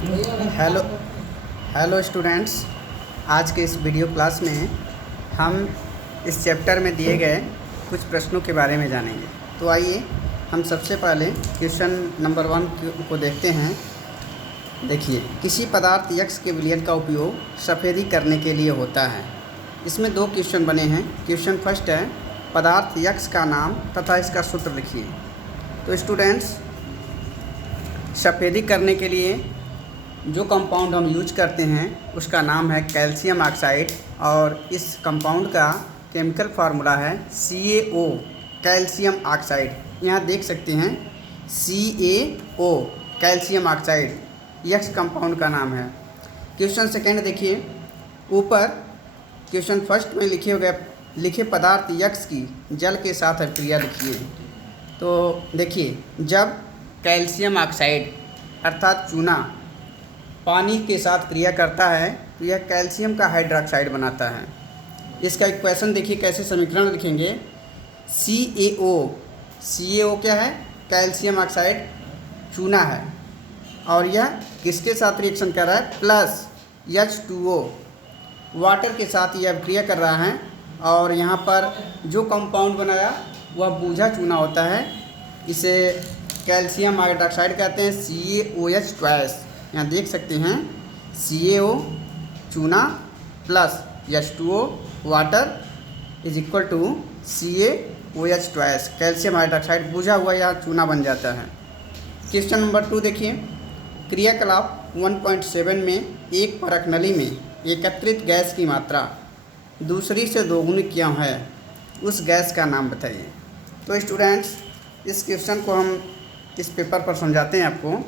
Hello hello students. आज के इस वीडियो क्लास में हम इस चैप्टर में दिए गए कुछ प्रश्नों के बारे में जानेंगे। तो आइए हम सबसे पहले क्वेश्चन नंबर 1 को देखते हैं। देखिए, किसी पदार्थ यक्स के विलयन का उपयोग सफ़ेदी करने के लिए होता है। इसमें 2 क्वेश्चन बने हैं। क्वेश्चन फर्स्ट है, पदार्थ यक्स का नाम तथा इसका सूत्र लिखिए। तो स्टूडेंट्स, सफ़ेदी करने के लिए जो कंपाउंड हम यूज करते हैं उसका नाम है कैल्शियम ऑक्साइड, और इस कंपाउंड का केमिकल फार्मूला है CaO, कैल्शियम ऑक्साइड। यहाँ देख सकते हैं CaO, calcium oxide, x compound का नाम है। क्वेश्चन सेकेंड देखिए, ऊपर क्वेश्चन फर्स्ट में लिखे पदार्थ यक्स की जल के साथ अभिक्रिया लिखिए। तो देखिए, जब कैल्शियम ऑक्साइड अर्थात चूना पानी के साथ क्रिया करता है तो यह कैल्शियम का हाइड्रोक्साइड बनाता है। इसका इक्वेशन देखिए, कैसे समीकरण लिखेंगे। CaO क्या है? कैल्शियम ऑक्साइड चूना है, और यह किसके साथ रिएक्शन कर रहा है? प्लस H2O, वाटर के साथ यह अभिक्रिया कर रहा है, और यहाँ पर जो कंपाउंड बनाया वह बूझा चूना होता है। इसे कैल्शियम हाइड्रोक्साइड कहते हैं, CaOH2। यहाँ देख सकते हैं CaO चूना plus H2O water is equal to CaOH2, calcium hydroxide बूझा हुआ या चूना बन जाता है। क्वेश्चन नंबर 2 देखिए, क्रियाकलाप 1.7 में एक परख नली में एकत्रित गैस की मात्रा दूसरी से दोगुनी क्यों है? उस गैस का नाम बताइए। तो स्टूडेंट्स, इस क्वेश्चन को हम इस पेपर पर समझाते हैं आपको।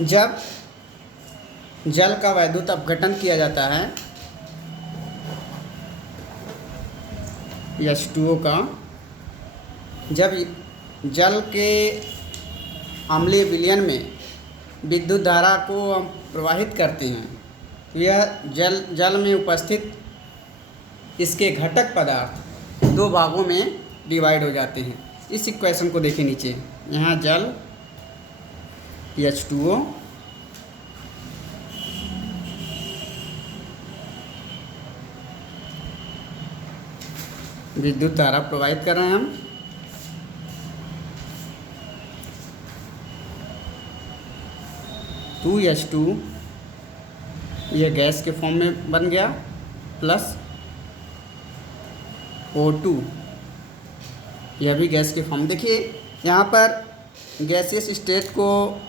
जब जल का वैद्युत अपघटन किया जाता है H2O का, जब जल के अम्लीय विलयन में विद्युत धारा को हम प्रवाहित करते हैं तो यह जल में उपस्थित इसके घटक पदार्थ 2 भागों में डिवाइड हो जाते हैं। इस इक्वेशन को देखिए नीचे, यहाँ जल H2O विद्युत धारा प्रवाहित कर रहे हैं हम, H2 यह गैस के फॉर्म में बन गया, प्लस O2 यह भी गैस के फॉर्म। देखिए, यहाँ पर गैसियस स्टेट को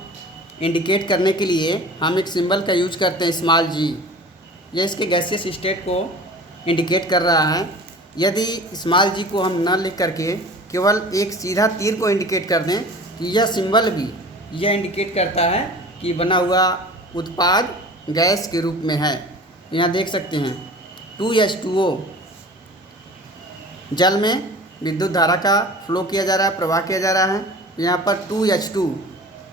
इंडिकेट करने के लिए हम एक सिंबल का यूज करते हैं, स्मॉल g। यह इसके गैसियस स्टेट को इंडिकेट कर रहा है। यदि स्मॉल g को हम न लिख करके केवल एक सीधा तीर को इंडिकेट कर दें तो यह सिंबल भी यह इंडिकेट करता है कि बना हुआ उत्पाद गैस के रूप में है। यहाँ देख सकते हैं 2H2O, जल में विद्युत धारा का फ्लो किया जा रहा है, प्रवाह किया जा रहा है। यहाँ पर 2H2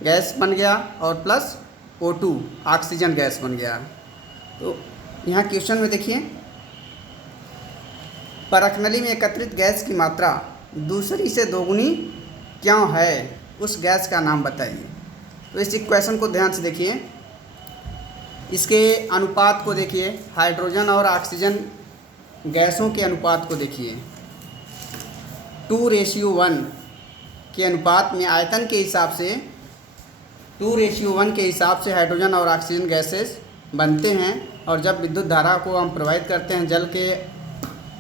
गैस बन गया और प्लस O2 ऑक्सीजन गैस बन गया। तो यहाँ क्वेश्चन में देखिए, परख नली में एकत्रित गैस की मात्रा दूसरी से दोगुनी क्यों है? उस गैस का नाम बताइए। तो इस इक्वेशन को ध्यान से देखिए, इसके अनुपात को देखिए, हाइड्रोजन और ऑक्सीजन गैसों के अनुपात को देखिए। 2:1 के अनुपात में आयतन के हिसाब से 2:1 के हिसाब से हाइड्रोजन और ऑक्सीजन गैसेस बनते हैं, और जब विद्युत धारा को हम प्रवाहित करते हैं जल के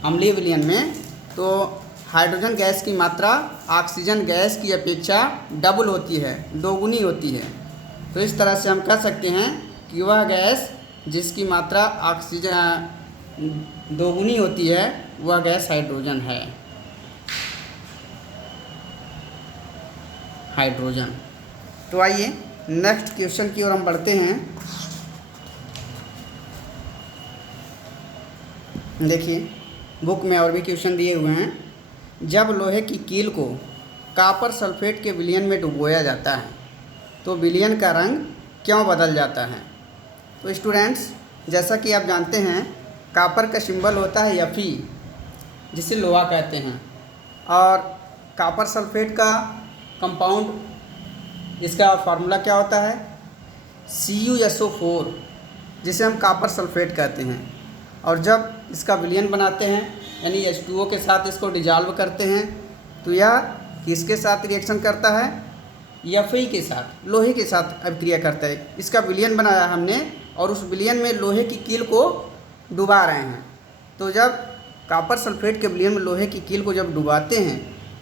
अम्लीय विलयन में तो हाइड्रोजन गैस की मात्रा ऑक्सीजन गैस की अपेक्षा डबल होती है, दोगुनी होती है। तो इस तरह से हम कह सकते हैं कि वह गैस जिसकी मात्रा ऑक्सीजन दोगुनी होती है वह गैस हाइड्रोजन है। हाइड्रोजन। तो आइए नेक्स्ट क्वेश्चन की ओर हम बढ़ते हैं। देखिए, बुक में और भी क्वेश्चन दिए हुए हैं। जब लोहे की कील को कॉपर सल्फेट के विलयन में डुबोया जाता है तो विलयन का रंग क्यों बदल जाता है? तो स्टूडेंट्स, जैसा कि आप जानते हैं कॉपर का सिंबल होता है Fe, जिसे लोहा कहते हैं, और कॉपर सल्फेट का कंपाउंड इसका फार्मूला क्या होता है, CuSO4, जिसे हम कॉपर सल्फेट कहते हैं। और जब इसका विलयन बनाते हैं यानी H2O के साथ इसको डिजॉल्व करते हैं तो यह किसके साथ रिएक्शन करता है, Fe के साथ, लोहे के साथ अभिक्रिया करता है। इसका विलयन बनाया हमने और उस विलयन में लोहे की कील को डुबा रहे हैं। तो जब कॉपर सल्फेट के विलयन में लोहे की कील को जब डुबाते हैं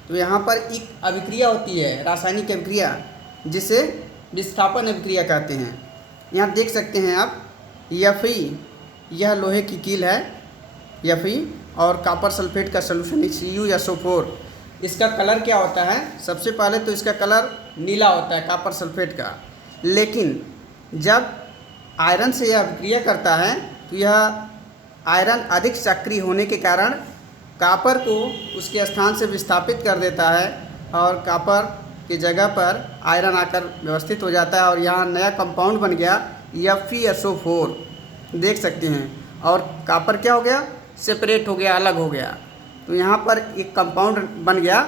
तो यहाँ पर एक अभिक्रिया होती है, रासायनिक अभिक्रिया, जिसे विस्थापन अभिक्रिया कहते हैं। यहाँ देख सकते हैं आप Fe, यह लोहे की कील है Fe, और कॉपर सल्फेट का सॉल्यूशन CuSO4। इसका कलर क्या होता है, सबसे पहले तो इसका कलर नीला होता है कॉपर सल्फेट का, लेकिन जब आयरन से यह अभिक्रिया करता है तो यह आयरन अधिक सक्रिय होने के कारण कॉपर को उसके स्थान से विस्थापित कर देता है और कॉपर की जगह पर आयरन आकर व्यवस्थित हो जाता है और यहाँ नया कंपाउंड बन गया FeSO4, देख सकते हैं। और कॉपर क्या हो गया, सेपरेट हो गया, अलग हो गया। तो यहाँ पर एक कंपाउंड बन गया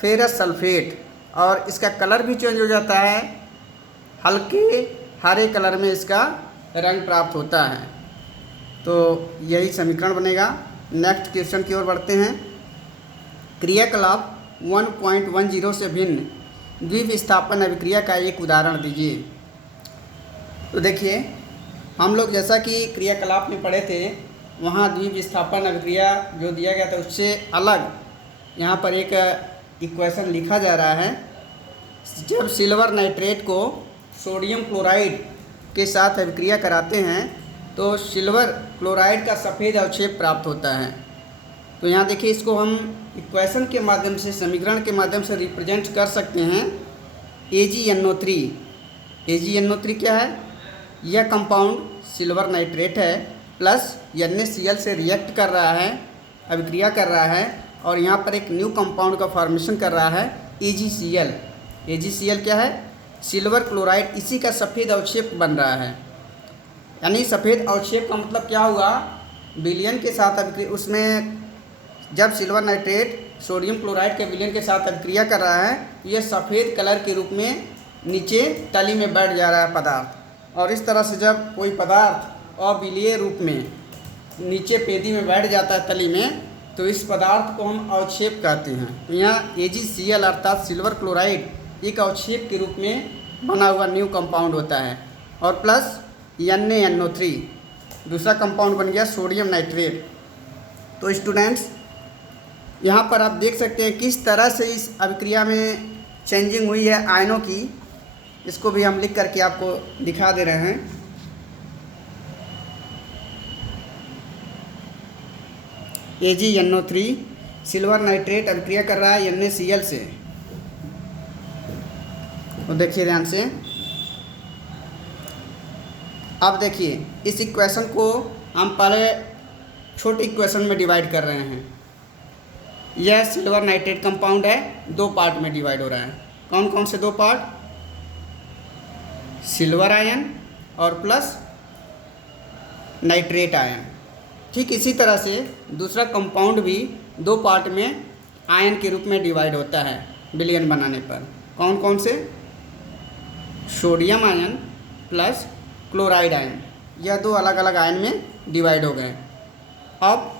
फेरस सल्फेट और इसका कलर भी चेंज हो जाता है, हल्के हरे कलर में इसका रंग प्राप्त होता है। तो यही समीकरण बनेगा। नेक्स्ट क्वेश्चन की ओर बढ़ते हैं। क्रियाकलाप 1.10 से भिन्न द्विविस्थापन अभिक्रिया का एक उदाहरण दीजिए। तो देखिए, हम लोग जैसा कि क्रियाकलाप में पढ़े थे वहाँ द्विविस्थापन अभिक्रिया जो दिया गया था उससे अलग यहाँ पर एक इक्वेशन लिखा जा रहा है। जब सिल्वर नाइट्रेट को सोडियम क्लोराइड के साथ अभिक्रिया कराते हैं तो सिल्वर क्लोराइड का सफ़ेद अवक्षेप प्राप्त होता है। तो यहाँ देखिए, इसको हम इक्वेशन के माध्यम से, समीकरण के माध्यम से रिप्रेजेंट कर सकते हैं AgNO3। AgNO3 क्या है, यह कंपाउंड सिल्वर नाइट्रेट है प्लस NaCl से रिएक्ट कर रहा है, अभिक्रिया कर रहा है और यहाँ पर एक न्यू कंपाउंड का फॉर्मेशन कर रहा है AgCl। AgCl क्या है, सिल्वर क्लोराइड, इसी का सफ़ेद अवक्षेप बन रहा है। यानी सफ़ेद अवक्षेप का मतलब क्या हुआ, विलयन के साथ अभिक्रिया, उसमें जब सिल्वर नाइट्रेट सोडियम क्लोराइड के विलयन के साथ अभिक्रिया कर रहा है यह सफ़ेद कलर के रूप में नीचे तली में बैठ जा रहा है पदार्थ। और इस तरह से जब कोई पदार्थ अविलीय रूप में नीचे पेदी में बैठ जाता है तली में, तो इस पदार्थ को हम अवक्षेप कहते हैं। तो यहाँ AgCl अर्थात सिल्वर क्लोराइड एक अवक्षेप के रूप में बना हुआ न्यू कंपाउंड होता है और प्लस NaNO3 दूसरा कंपाउंड बन गया सोडियम नाइट्रेट। तो स्टूडेंट्स, यहाँ पर आप देख सकते हैं किस तरह से इस अभिक्रिया में चेंजिंग हुई है आयनों की। इसको भी हम लिख करके आपको दिखा दे रहे हैं। AgNO3 सिल्वर नाइट्रेट अभिक्रिया कर रहा है NaCl से। तो देखिए ध्यान से, अब देखिए इस इक्वेशन को हम पहले छोटे इक्वेशन में डिवाइड कर रहे हैं। यह सिल्वर नाइट्रेट कंपाउंड है, दो पार्ट में डिवाइड हो रहा है। कौन कौन से दो पार्ट, सिल्वर आयन और प्लस नाइट्रेट आयन। ठीक इसी तरह से दूसरा कंपाउंड भी दो पार्ट में आयन के रूप में डिवाइड होता है विलयन बनाने पर। कौन कौन से, sodium ion plus chloride ion, यह दो अलग अलग आयन में डिवाइड हो गए। अब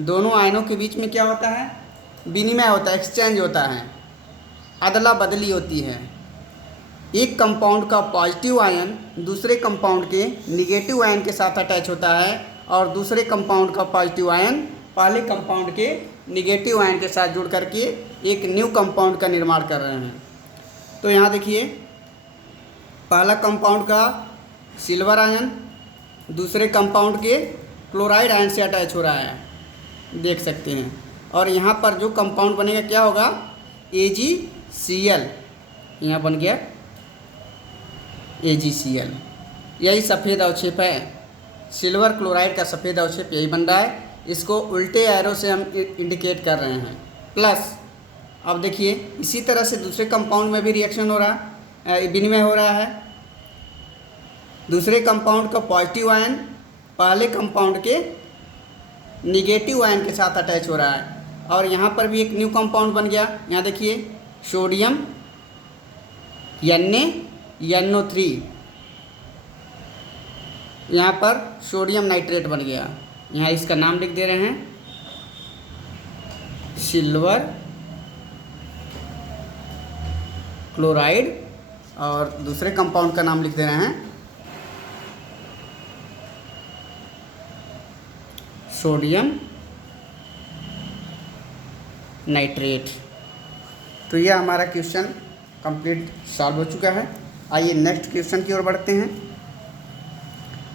दोनों आयनों के बीच में क्या होता है, विनिमय होता है, एक्सचेंज होता है, अदला बदली होती है। एक कंपाउंड का पॉजिटिव आयन दूसरे कंपाउंड के निगेटिव आयन के साथ अटैच होता है और दूसरे कंपाउंड का पॉजिटिव आयन पहले कंपाउंड के निगेटिव आयन के साथ जुड़ करके एक न्यू कंपाउंड का निर्माण कर रहे हैं। तो यहाँ देखिए, पहला कंपाउंड का सिल्वर आयन दूसरे कंपाउंड के क्लोराइड आयन से अटैच हो रहा है, देख सकते हैं। और यहाँ पर जो कंपाउंड बनेगा क्या होगा, AgCl, यहाँ बन गया AgCl। यही सफ़ेद अवक्षेप है, सिल्वर क्लोराइड का सफ़ेद अवक्षेप यही बन रहा है। इसको उल्टे एरो से हम इंडिकेट कर रहे हैं प्लस। अब देखिए इसी तरह से दूसरे कंपाउंड में भी रिएक्शन हो रहा है, विनिमय हो रहा है। दूसरे कंपाउंड का पॉजिटिव आयन पहले कंपाउंड के निगेटिव आयन के साथ अटैच हो रहा है और यहाँ पर भी एक न्यू कंपाउंड बन गया। यहाँ देखिए सोडियम, NaNO3, यहाँ पर सोडियम नाइट्रेट बन गया। यहाँ इसका नाम लिख दे रहे हैं सिल्वर क्लोराइड, और दूसरे कंपाउंड का नाम लिख दे रहे हैं सोडियम नाइट्रेट। तो यह हमारा क्वेश्चन कंप्लीट सॉल्व हो चुका है। आइए नेक्स्ट क्वेश्चन की ओर बढ़ते हैं।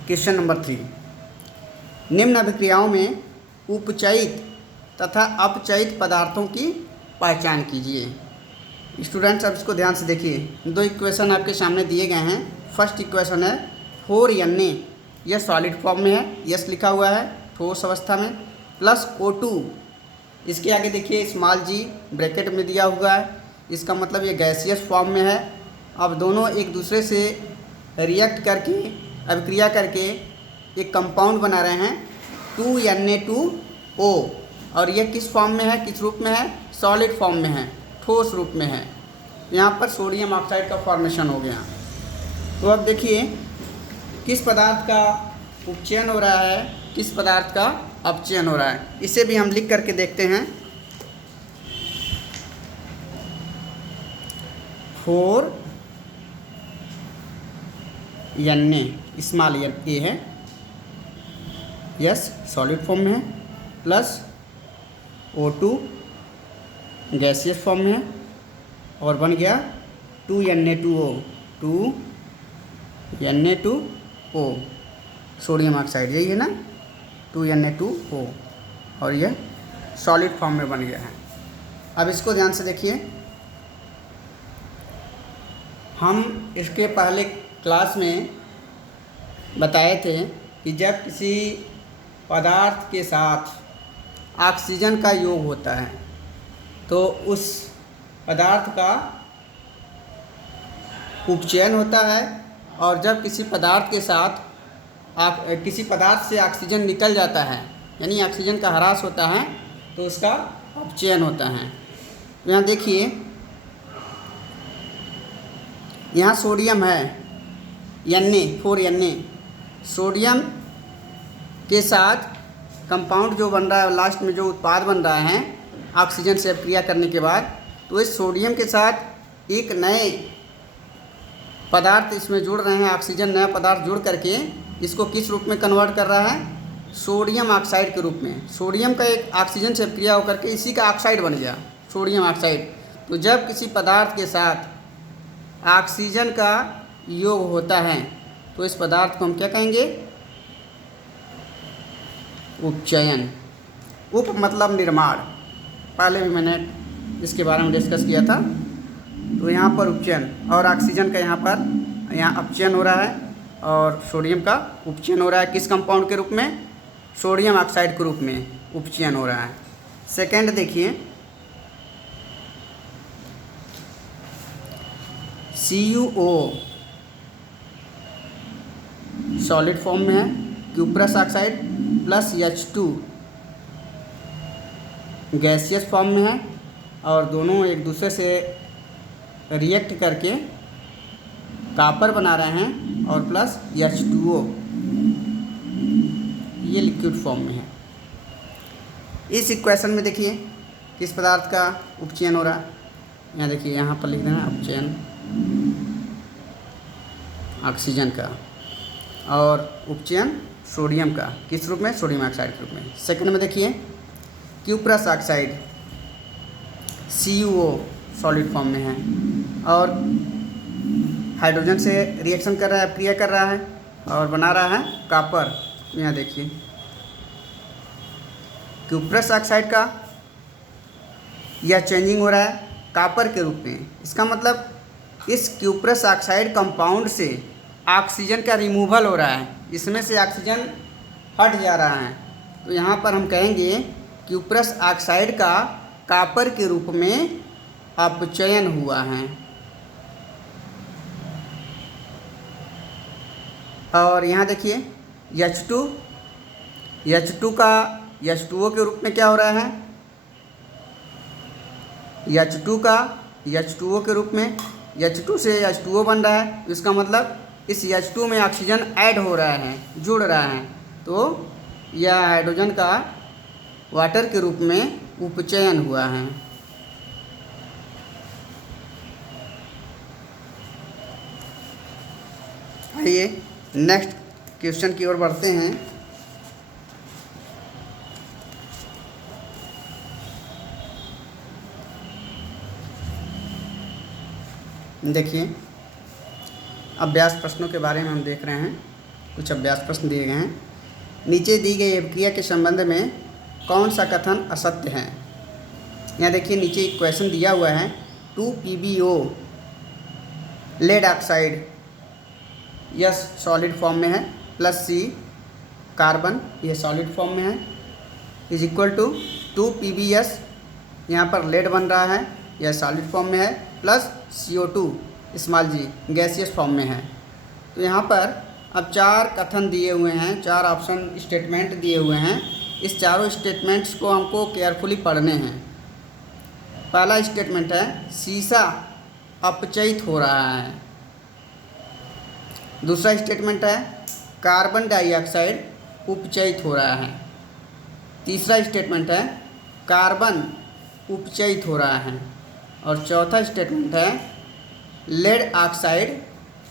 क्वेश्चन नंबर 3, निम्न अभिक्रियाओं में उपचयित तथा अपचयित पदार्थों की पहचान कीजिए। स्टूडेंट्स अब इसको ध्यान से देखिए। दो इक्वेशन आपके सामने दिए गए हैं। फर्स्ट इक्वेशन है 4Na, यह सॉलिड फॉर्म में है, यस लिखा हुआ है ठोस अवस्था में, प्लस O2, इसके आगे देखिए स्मॉल g ब्रैकेट में दिया हुआ है, इसका मतलब ये गैसियस फॉर्म में है। अब दोनों एक दूसरे से रिएक्ट करके अभिक्रिया करके एक कंपाउंड बना रहे हैं 2Na2O, और यह किस फॉर्म में है, किस रूप में है, सॉलिड फॉर्म में है, ठोस रूप में है। यहाँ पर सोडियम ऑक्साइड का फॉर्मेशन हो गया। तो अब देखिए किस पदार्थ का उपचयन हो रहा है, किस पदार्थ का अपचयन हो रहा है, इसे भी हम लिख करके देखते हैं। 4Na स्मॉल ए है, यस सॉलिड फॉर्म में है, प्लस O2 गैसियस फॉर्म में है, और बन गया 2Na2O, 2Na2O सोडियम ऑक्साइड, यही है ना 2Na2O, और यह सॉलिड फॉर्म में बन गया है। अब इसको ध्यान से देखिए। हम इसके पहले क्लास में बताए थे कि जब किसी पदार्थ के साथ ऑक्सीजन का योग होता है तो उस पदार्थ का उपचयन होता है, और जब किसी पदार्थ के साथ किसी पदार्थ से ऑक्सीजन निकल जाता है, यानी ऑक्सीजन का ह्रास होता है, तो उसका अपचयन होता है। तो यहाँ देखिए, यहाँ सोडियम है Na, सोडियम के साथ कंपाउंड जो बन रहा है, लास्ट में जो उत्पाद बन रहा है ऑक्सीजन से अभिक्रिया करने के बाद, तो इस सोडियम के साथ एक नए पदार्थ इसमें जुड़ रहे हैं, ऑक्सीजन नया पदार्थ जुड़ करके इसको किस रूप में कन्वर्ट कर रहा है, सोडियम ऑक्साइड के रूप में। सोडियम का एक ऑक्सीजन से अभिक्रिया होकर के इसी का ऑक्साइड बन गया, सोडियम ऑक्साइड। तो जब किसी पदार्थ के साथ ऑक्सीजन का योग होता है तो इस पदार्थ को हम क्या कहेंगे, उपचयन। उप मतलब निर्माण, पहले भी मैंने इसके बारे में डिस्कस किया था। तो यहाँ पर उपचयन, और ऑक्सीजन का यहाँ अपचयन हो रहा है, और सोडियम का उपचयन हो रहा है। किस कंपाउंड के रूप में, सोडियम ऑक्साइड के रूप में उपचयन हो रहा है। सेकेंड देखिए, CuO सॉलिड फॉर्म में है, cuprous oxide plus H2 gaseous form में है, और दोनों एक दूसरे से रिएक्ट करके कॉपर बना रहे हैं, और प्लस H2O ये लिक्विड फॉर्म में है। इस इक्वेशन में देखिए किस पदार्थ का उपचयन हो रहा है, यहाँ देखिए, यहाँ पर लिख देना उपचयन ऑक्सीजन का, और उपचयन सोडियम का, किस रूप में, सोडियम ऑक्साइड के रूप में। सेकंड में देखिए cuprous oxide CuO solid form में है, और हाइड्रोजन से रिएक्शन कर रहा है, अभिक्रिया कर रहा है, और बना रहा है कॉपर। यहाँ देखिए क्यूप्रस ऑक्साइड का यह चेंजिंग हो रहा है कॉपर के रूप में। इसका मतलब इस क्यूप्रस ऑक्साइड कंपाउंड से ऑक्सीजन का रिमूवल हो रहा है, इसमें से ऑक्सीजन हट जा रहा है। तो यहाँ पर हम कहेंगे क्यूप्रस ऑक्साइड का कॉपर के रूप में अपचयन हुआ है। और यहाँ देखिए H2 का H2O के रूप में क्या हो रहा है, H2 का H2O के रूप में H2 से H2O बन रहा है, तो इसका मतलब इस H2 में ऑक्सीजन ऐड हो रहा है, जुड़ रहा है, तो यह हाइड्रोजन का वाटर के रूप में उपचयन हुआ है। आइए नेक्स्ट क्वेश्चन की ओर बढ़ते हैं। देखिए, अभ्यास प्रश्नों के बारे में हम देख रहे हैं। कुछ अभ्यास प्रश्न दिए गए हैं। नीचे दी गई अभिक्रिया के संबंध में कौन सा कथन असत्य है? यहाँ देखिए, नीचे एक क्वेश्चन दिया हुआ है, 2PbO lead oxide, yes solid form में है, प्लस C कार्बन, यह सॉलिड फॉर्म में है, इज इक्वल टू 2PbS, यहाँ पर लेड बन रहा है, यह सॉलिड फॉर्म में है, plus CO2 small g gaseous form में है। तो यहाँ पर अब 4 कथन दिए हुए हैं, 4 ऑप्शन स्टेटमेंट दिए हुए हैं। इस चारों स्टेटमेंट्स को हमको केयरफुली पढ़ने हैं। पहला स्टेटमेंट है सीसा अपचयित हो रहा है। दूसरा स्टेटमेंट है कार्बन डाइऑक्साइड उपचयित हो रहा है। तीसरा स्टेटमेंट है कार्बन उपचयित हो रहा है। और चौथा स्टेटमेंट है लेड ऑक्साइड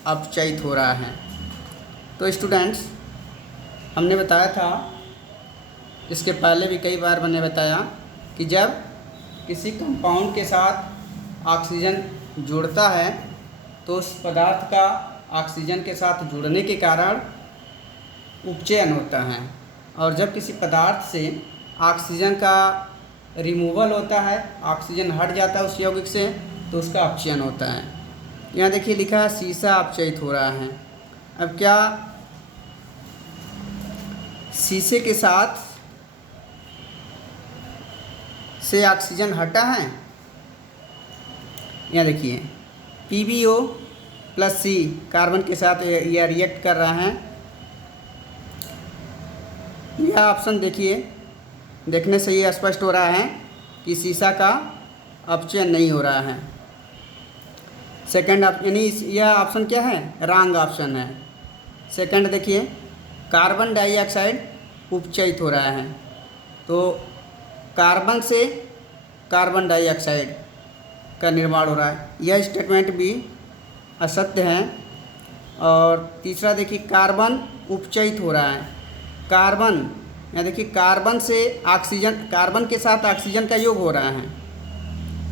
अपचयित हो रहा है। तो स्टूडेंट्स, हमने बताया था, इसके पहले भी कई बार मैंने बताया कि जब किसी कंपाउंड के साथ ऑक्सीजन जुड़ता है तो उस पदार्थ का ऑक्सीजन के साथ जुड़ने के कारण उपचयन होता है, और जब किसी पदार्थ से ऑक्सीजन का रिमूवल होता है, ऑक्सीजन हट जाता है उस यौगिक से, तो उसका अपचयन होता है। यहाँ देखिए लिखा है सीसा अपचयित हो रहा है। अब क्या शीशे के साथ से ऑक्सीजन हटा है? यहाँ देखिए PbO प्लस C कार्बन के साथ यह रिएक्ट कर रहा है। यह ऑप्शन देखिए, देखने से ये स्पष्ट हो रहा है कि शीशा का अपचयन नहीं हो रहा है। सेकंड यानी यह ऑप्शन क्या है? रॉन्ग ऑप्शन है। सेकंड देखिए, कार्बन डाइऑक्साइड उपचयित हो रहा है, तो कार्बन से कार्बन डाइऑक्साइड का निर्माण हो रहा है, यह स्टेटमेंट भी असत्य है। और तीसरा देखिए कार्बन उपचयित हो रहा है। कार्बन, यहाँ देखिए कार्बन से ऑक्सीजन, कार्बन के साथ ऑक्सीजन का योग हो रहा है,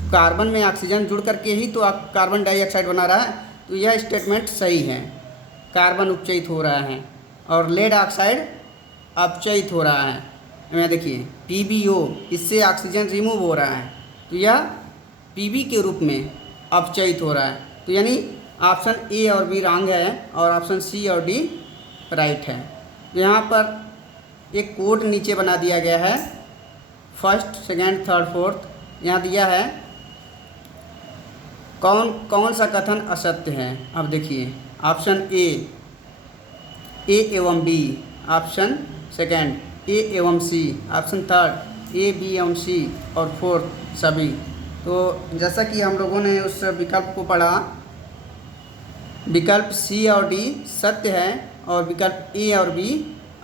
कार्बन में ऑक्सीजन जुड़ करके ही तो कार्बन डाइऑक्साइड बना रहा है, तो यह स्टेटमेंट सही है। कार्बन उपचयित हो रहा है और लेड ऑक्साइड अपचयित हो रहा है। यहाँ देखिए PbO, इससे ऑक्सीजन रिमूव हो रहा है, तो यह Pb के रूप में अपचयित हो रहा है। तो यानी ऑप्शन A और B रॉन्ग है और ऑप्शन C और D राइट है। तो यहाँ पर एक कोड नीचे बना दिया गया है, फर्स्ट, सेकेंड, थर्ड, फोर्थ। यहाँ दिया है कौन सा कथन असत्य है। अब देखिए ऑप्शन A एवं B, ऑप्शन सेकेंड A एवं C, option third A, B एवं C और फोर्थ सभी। तो जैसा कि हम लोगों ने उस विकल्प को पढ़ा, विकल्प C और D सत्य है और विकल्प A और B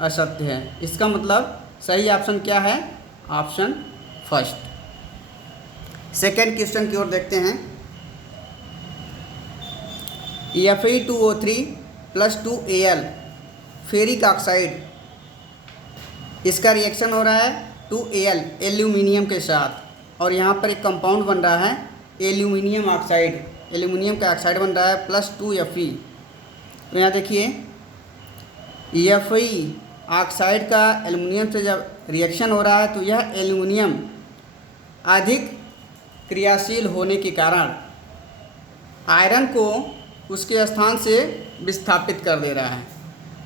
असत्य है। इसका मतलब सही ऑप्शन क्या है? Option first. सेकेंड क्वेश्चन की ओर देखते हैं। Fe2O3 plus 2Al ferric oxide, इसका रिएक्शन हो रहा है 2Al एल्यूमिनियम के साथ, और यहाँ पर एक कंपाउंड बन रहा है एल्यूमिनियम ऑक्साइड, एल्यूमिनियम का ऑक्साइड बन रहा है प्लस 2Fe। तो यहाँ देखिए Fe ऑक्साइड का एल्युमिनियम से जब रिएक्शन हो रहा है तो यह एल्युमिनियम अधिक क्रियाशील होने के कारण आयरन को उसके स्थान से विस्थापित कर दे रहा है।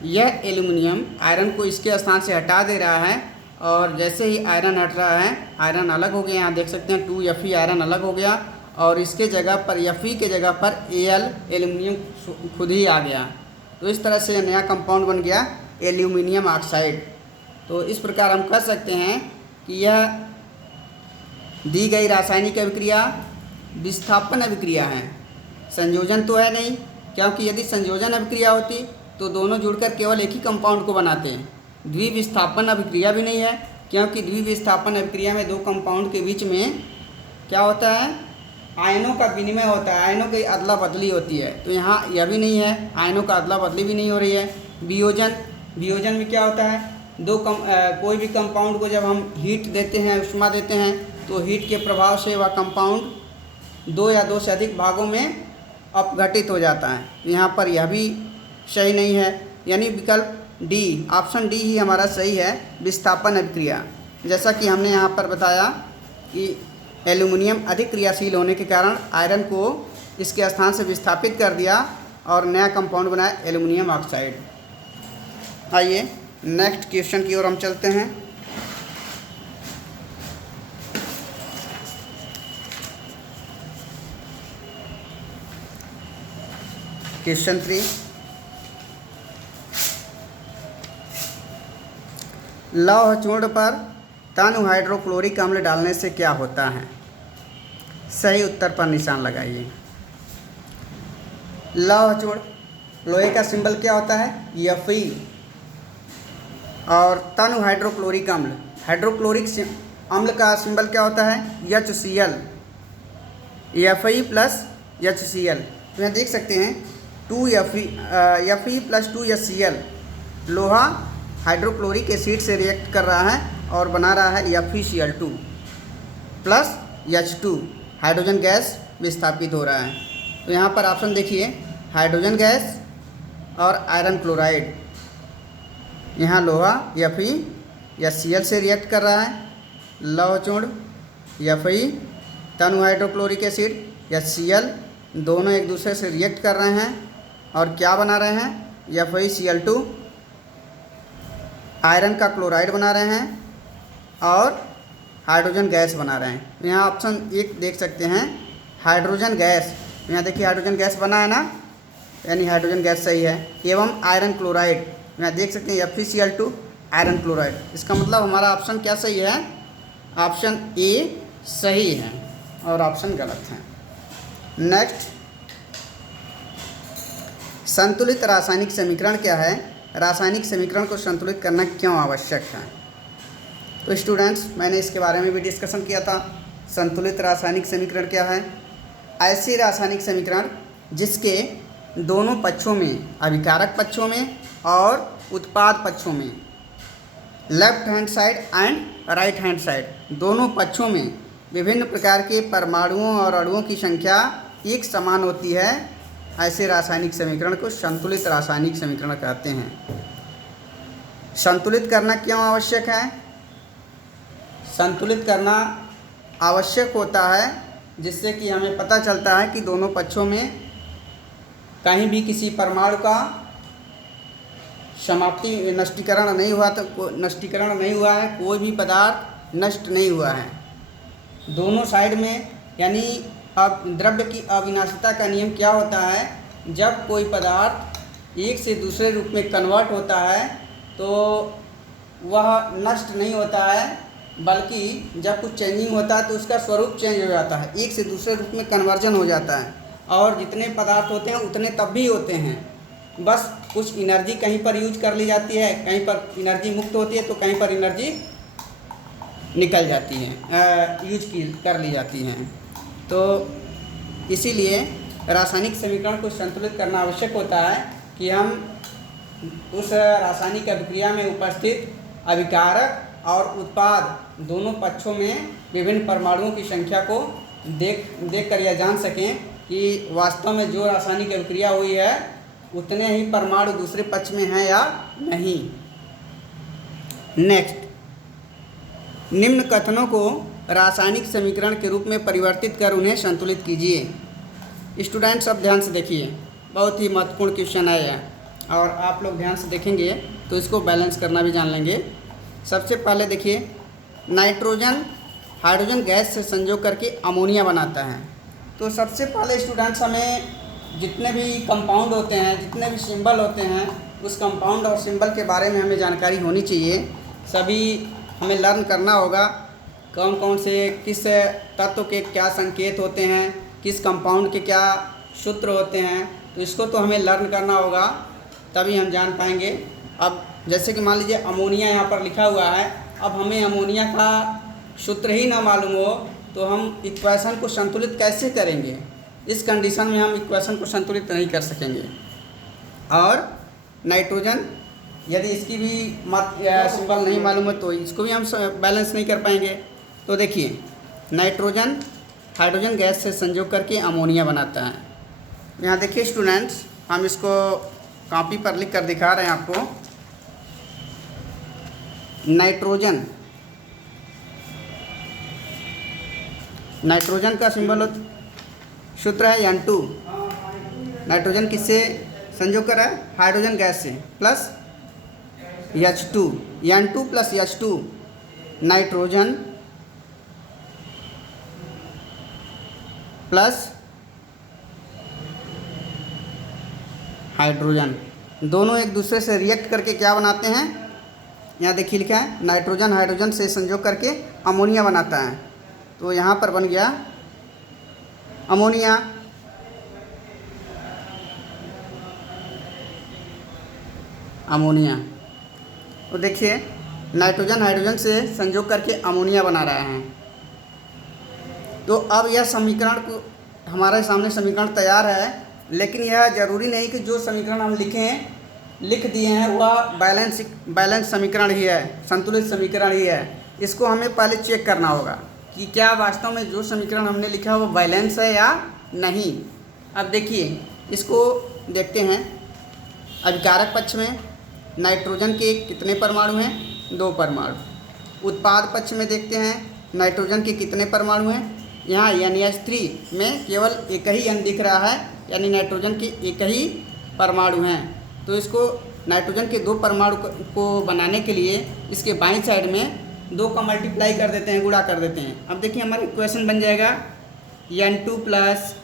यह एल्युमिनियम आयरन को इसके स्थान से हटा दे रहा है, और जैसे ही आयरन हट रहा है, आयरन अलग हो गया, यहाँ देख सकते हैं 2Fe आयरन अलग हो गया, और इसके जगह पर Fe के जगह पर Al एल्युमिनियम खुद ही आ गया। तो इस तरह से नया कंपाउंड बन गया एल्यूमिनियम ऑक्साइड। तो इस प्रकार हम कह सकते हैं कि यह दी गई रासायनिक अभिक्रिया विस्थापन अभिक्रिया है। संयोजन तो है नहीं, क्योंकि यदि संयोजन अभिक्रिया होती तो दोनों जुड़कर केवल एक ही कंपाउंड को बनाते हैं। द्विविस्थापन अभिक्रिया भी नहीं है, क्योंकि द्विविस्थापन अभिक्रिया में दो कंपाउंड के बीच में क्या होता है, आयनों का विनिमय होता है, आयनों की अदला बदली होती है। तो यहाँ यह भी नहीं है, आयनों का अदला बदली भी नहीं हो रही है। वियोजन में क्या होता है, कोई भी कंपाउंड को जब हम हीट देते हैं, उष्मा देते हैं, तो हीट के प्रभाव से वह कंपाउंड दो या दो से अधिक भागों में अपघटित हो जाता है। यहाँ पर यह भी सही नहीं है, यानी विकल्प डी, ऑप्शन डी ही हमारा सही है, विस्थापन अभिक्रिया। जैसा कि हमने यहाँ पर बताया कि एल्युमिनियम अधिक क्रियाशील होने के कारण आयरन को इसके स्थान से विस्थापित कर दिया और नया कंपाउंड बनाया एल्युमिनियम ऑक्साइड। आइए नेक्स्ट क्वेश्चन की ओर हम चलते हैं। क्वेश्चन 3, लौह चूर्ण पर तनु हाइड्रोक्लोरिक अम्ल डालने से क्या होता है? सही उत्तर पर निशान लगाइए। लौह चूर्ण, लोहे का सिंबल क्या होता है, Fe, और तनु हाइड्रोक्लोरिक अम्ल, हाइड्रोक्लोरिक अम्ल का सिंबल क्या होता है, HCl, Fe प्लस HCl। तो यहाँ देख सकते हैं 2Fe प्लस 2HCl, लोहा हाइड्रोक्लोरिक एसिड से रिएक्ट कर रहा है और बना रहा है FeCl2 plus H2, hydrogen gas विस्थापित हो रहा है। तो यहाँ पर ऑप्शन देखिए, हाइड्रोजन गैस और आयरन क्लोराइड, यहाँ लोहा FeCl से रिएक्ट कर रहा है, लौह चूर्ण Fe, तनु हाइड्रोक्लोरिक एसिड HCl, दोनों एक दूसरे से रिएक्ट कर रहे हैं और क्या बना रहे हैं, FeCl2, आयरन का क्लोराइड बना रहे हैं और हाइड्रोजन गैस बना रहे हैं। यहाँ ऑप्शन 1 देख सकते हैं, हाइड्रोजन गैस, यहाँ देखिए हाइड्रोजन गैस बना है ना, यानी हाइड्रोजन गैस सही है। एवं आयरन क्लोराइड, यहाँ देख सकते हैं FeCl2 आयरन क्लोराइड, इसका मतलब हमारा ऑप्शन क्या सही है, ऑप्शन ए सही है और ऑप्शन गलत है। नेक्स्ट, संतुलित रासायनिक समीकरण क्या है? रासायनिक समीकरण को संतुलित करना क्यों आवश्यक है? तो स्टूडेंट्स, मैंने इसके बारे में भी डिस्कशन किया था। संतुलित रासायनिक समीकरण क्या है? ऐसे रासायनिक समीकरण जिसके दोनों पक्षों में, अभिकारक पक्षों में और उत्पाद पक्षों में, left hand side and right hand side, दोनों पक्षों में विभिन्न प्रकार के परमाणुओं और अणुओं की संख्या एक समान होती है, ऐसे रासायनिक समीकरण को संतुलित रासायनिक समीकरण कहते हैं। संतुलित करना क्यों आवश्यक है? संतुलित करना आवश्यक होता है जिससे कि हमें पता चलता है कि दोनों पक्षों में कहीं भी किसी परमाणु का नष्टीकरण नहीं हुआ, तो नष्टीकरण नहीं हुआ है, कोई भी पदार्थ नष्ट नहीं हुआ है दोनों साइड में। यानी अब द्रव्य की अविनाशिता का नियम क्या होता है, जब कोई पदार्थ एक से दूसरे रूप में कन्वर्ट होता है तो वह नष्ट नहीं होता है, बल्कि जब कुछ चेंजिंग होता है तो उसका स्वरूप चेंज हो जाता है, एक से दूसरे रूप में कन्वर्जन हो जाता है। और जितने पदार्थ होते हैं उतने तब भी होते हैं, बस कुछ एनर्जी कहीं पर यूज कर ली जाती है, कहीं पर एनर्जी मुक्त होती है तो कहीं पर एनर्जी निकल जाती है, यूज कर ली जाती हैं। तो इसीलिए रासायनिक समीकरण को संतुलित करना आवश्यक होता है कि हम उस रासायनिक अभिक्रिया में उपस्थित अभिकारक और उत्पाद दोनों पक्षों में विभिन्न परमाणुओं की संख्या को देख कर यह जान सकें कि वास्तव में जो रासायनिक अभिक्रिया हुई है उतने ही परमाणु दूसरे पक्ष में हैं या नहीं। नेक्स्ट, निम्न कथनों को रासायनिक समीकरण के रूप में परिवर्तित कर उन्हें संतुलित कीजिए। स्टूडेंट्स, अब ध्यान से देखिए, बहुत ही महत्वपूर्ण क्वेश्चन है यह, और आप लोग ध्यान से देखेंगे तो इसको बैलेंस करना भी जान लेंगे। सबसे पहले देखिए, नाइट्रोजन हाइड्रोजन गैस से संयोग करके अमोनिया बनाता है। तो सबसे पहले स्टूडेंट्स, हमें जितने भी कंपाउंड होते हैं, जितने भी सिंबल होते हैं, उस कंपाउंड और सिंबल के बारे में हमें जानकारी होनी चाहिए। सभी हमें लर्न करना होगा कौन कौन से किस तत्व के क्या संकेत होते हैं, किस कंपाउंड के क्या सूत्र होते हैं, तो इसको तो हमें लर्न करना होगा, तभी हम जान पाएंगे। अब जैसे कि मान लीजिए अमोनिया यहाँ पर लिखा हुआ है, अब हमें अमोनिया का सूत्र ही ना मालूम हो तो हम इक्वेशन को संतुलित कैसे करेंगे? इस कंडीशन में हम इक्वेशन को संतुलित नहीं कर सकेंगे। और नाइट्रोजन, यदि इसकी भी सिंबल नहीं मालूम है तो इसको भी हम बैलेंस नहीं कर पाएंगे। तो देखिए, नाइट्रोजन हाइड्रोजन गैस से संयोग करके अमोनिया बनाता है। यहाँ देखिए स्टूडेंट्स, हम इसको कॉपी पर लिख कर दिखा रहे हैं आपको। नाइट्रोजन का सिंबल सूत्र है N2। नाइट्रोजन किससे संयोग कर रहा है? हाइड्रोजन गैस से, plus H2, N2 plus H2, nitrogen plus hydrogen, दोनों एक दूसरे से रिएक्ट करके क्या बनाते हैं? यहाँ देखिए लिखा है नाइट्रोजन हाइड्रोजन से संयोग करके अमोनिया बनाता है। तो यहाँ पर बन गया अमोनिया। अमोनिया, तो देखिए नाइट्रोजन हाइड्रोजन से संयोग करके अमोनिया बना रहा है। तो अब यह समीकरण को हमारे सामने समीकरण तैयार है, लेकिन यह ज़रूरी नहीं कि जो समीकरण हम लिख दिए हैं वह बैलेंस समीकरण ही है, संतुलित समीकरण ही है। इसको हमें पहले चेक करना होगा कि क्या वास्तव में जो समीकरण हमने लिखा है वो बैलेंस है या नहीं। अब देखिए, इसको देखते हैं। अभिकारक पक्ष में नाइट्रोजन के कितने परमाणु हैं? 2 परमाणु। उत्पाद पक्ष में देखते हैं नाइट्रोजन के कितने परमाणु हैं? यहाँ NH3 में केवल एक ही N दिख रहा है, यानी नाइट्रोजन के एक ही परमाणु हैं। तो इसको नाइट्रोजन के 2 परमाणु को बनाने के लिए इसके बाईं साइड में 2 का मल्टीप्लाई कर देते हैं, गुणा कर देते हैं। अब देखिए हमारा इक्वेशन बन जाएगा N2 plus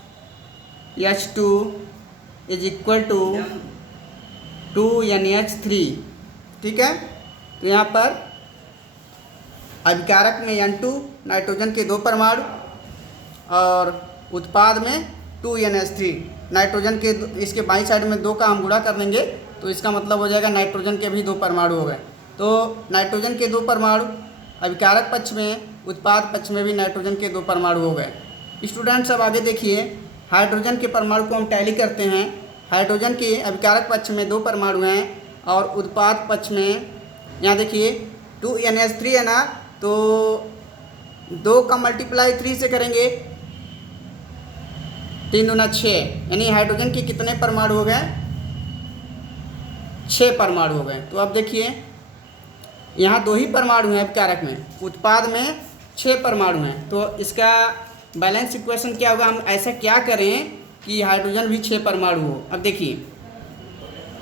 H2 is equal to 2NH3। ठीक है, तो यहाँ पर अभिकारक में N2 नाइट्रोजन के 2 परमाणु और उत्पाद में 2NH3 नाइट्रोजन के, इसके बाईं साइड में 2 का हम गुणा कर देंगे तो इसका मतलब हो जाएगा नाइट्रोजन के भी 2 परमाणु हो गए। तो नाइट्रोजन के 2 परमाणु अभिकारक पक्ष में, उत्पाद पक्ष में भी नाइट्रोजन के 2 परमाणु हो गए। स्टूडेंट्स अब आगे देखिए, हाइड्रोजन के परमाणु को हम टैली करते हैं। हाइड्रोजन के अभिकारक पक्ष में 2 परमाणु हैं और उत्पाद पक्ष में यहाँ देखिए 2NH3 है ना, तो 2 का मल्टीप्लाई 3 से करेंगे, 3 दूना 6, यानी हाइड्रोजन के कितने परमाणु हो गए? 6 परमाणु हो गए। तो अब देखिए यहाँ 2 ही परमाणु हैं अभिकारक में, उत्पाद में 6 परमाणु हैं। तो इसका बैलेंस इक्वेशन क्या होगा? हम ऐसा क्या करें कि हाइड्रोजन भी 6 परमाणु हो? अब देखिए